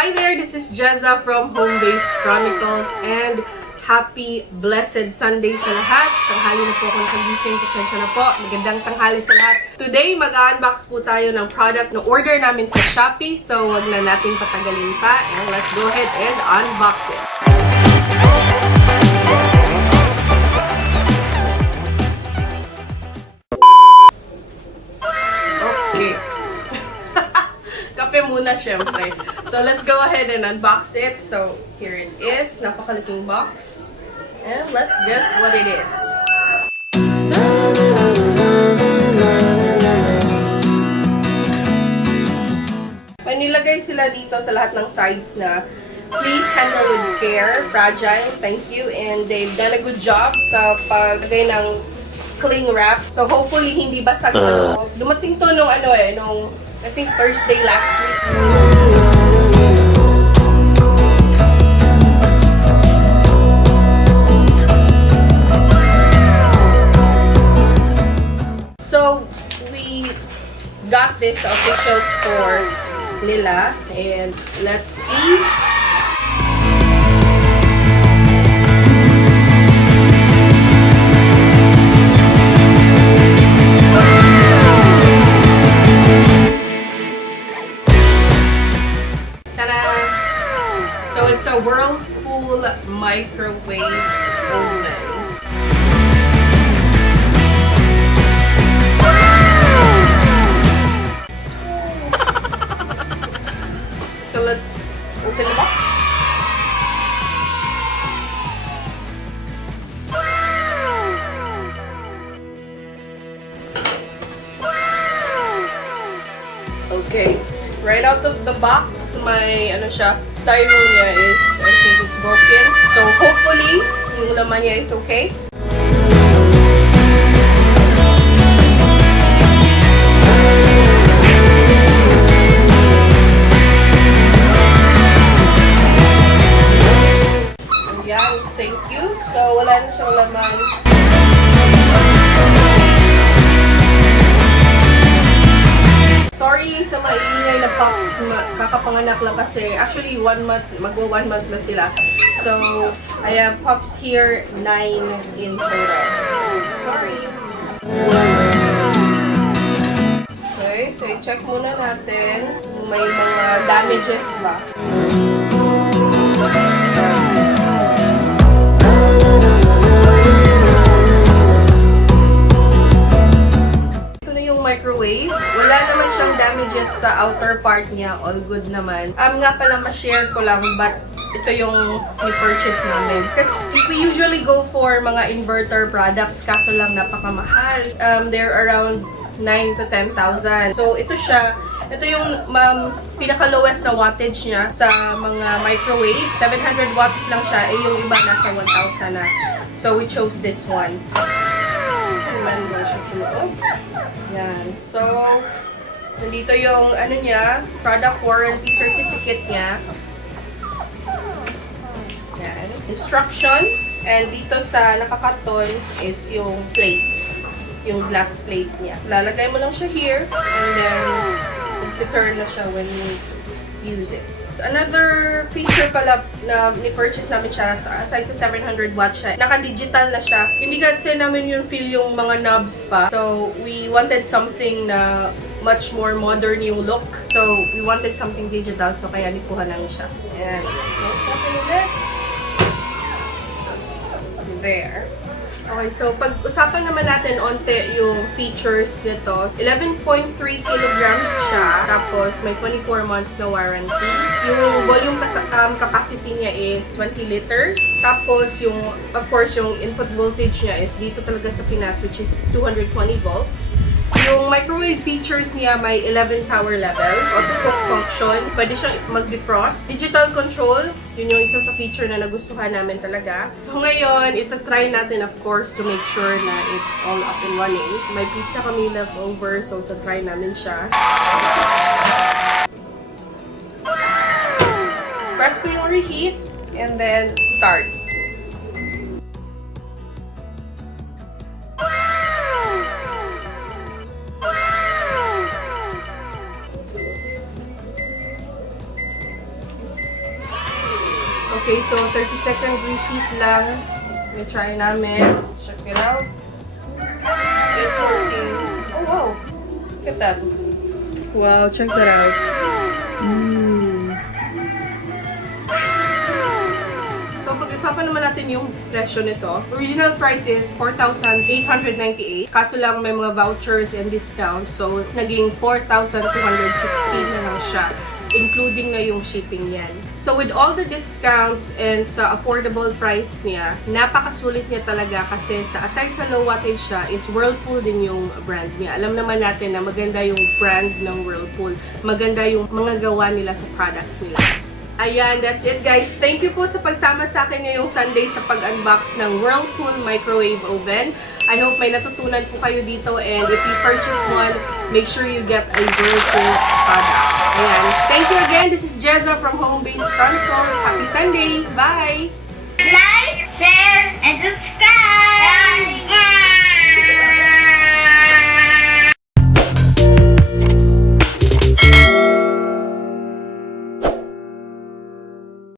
Hi there, this is Jezza from Home Base Chronicles and happy blessed Sunday sa lahat. Tanghali na po ako nakagising, pasensya na po. Magandang tanghali sa lahat. Today, mag-unbox po tayo ng product na order namin sa Shopee. So, wag na nating patagalin pa and let's go ahead and unbox it. Okay. Kape muna syempre. So, let's go ahead and unbox it. So, here it is. Napakalaking box. And let's guess what it is. May nilagay sila dito sa lahat ng sides na please handle with care, fragile, thank you. And they've done a good job sa paglagay ng cling wrap. So, hopefully, hindi basag sa loob. Dumating to nung I think Thursday last week. So, we got this official store nila and let's see. So it's a Whirlpool microwave oven. So let's open the box. Okay, right out of the box, may styro niya is, I think it's broken. So hopefully, yung laman niya is okay. Ayan, thank you. So wala na siyang laman. Sorry sa maingay na pups, kakapanganak lang kasi actually 1 month, magwa 1 month na sila. So, I have pups here, 9 in total. Sorry. Okay, so i-check muna natin kung may mga damages ba. Microwave. Wala naman siyang damages sa outer part niya. All good naman. Nga pala, ma-share ko lang, but ito yung ni-purchase namin. Kasi we usually go for mga inverter products, kaso lang napakamahal. They're around 9 to 10,000. So, ito siya. Ito yung pinaka-lowest na wattage niya sa mga microwave. 700 watts lang siya. Yung iba nasa 1,000 na. So, we chose this one. Remember siya sa loob. Yan. So, nandito yung niya, product warranty certificate niya. Yan. Instructions. And dito sa nakakarton is yung plate. Yung glass plate niya. So, lalagay mo lang siya here. And then, turn na siya when you use it. Another feature pala na ni-purchase namin siya, aside sa 700 watts siya, naka-digital na siya. Hindi kasi namin yung feel yung mga knobs pa. So, we wanted something na much more modern yung look. So, we wanted something digital. So, kaya nikuha lang siya. Ayan. There. Okay, so pag-usapan naman natin onte yung features nito. 11.3 kilograms siya. Tapos, may 24 months na warranty. Yung volume capacity niya is 20 liters. Tapos, of course, yung input voltage niya is dito talaga sa Pinas, which is 220 volts. Yung microwave features niya may 11 power levels, auto-cook function, pwede siyang mag-defrost, digital control, yun yung isa sa feature na nagustuhan namin talaga. So ngayon, ita-try natin of course to make sure na it's all up and running. May pizza kami leftover, so ita-try namin siya. Press ko yung reheat, and then start. Okay, so 30-second reheat lang. I-try namin. Let's check it out. It's working. Oh, wow. Look at that. Wow, check that out. So, pag-usapan naman natin yung presyo nito. Original price is 4,898. Kaso lang may mga vouchers and discounts. So, naging 4,216 na lang siya, including na yung shipping yan. So, with all the discounts and sa affordable price niya, napakasulit niya talaga kasi aside sa low wattage siya, is Whirlpool din yung brand niya. Alam naman natin na maganda yung brand ng Whirlpool. Maganda yung mga gawa nila sa products nila. Ayan, that's it guys. Thank you po sa pagsama sa akin ngayong Sunday sa pag-unbox ng Whirlpool microwave oven. I hope may natutunan po kayo dito, and if you purchase one, make sure you get a Whirlpool product. Ayan. Thank you again. This is Jezza from Home Base Chronicles. Happy Sunday! Bye! Like, share, and subscribe!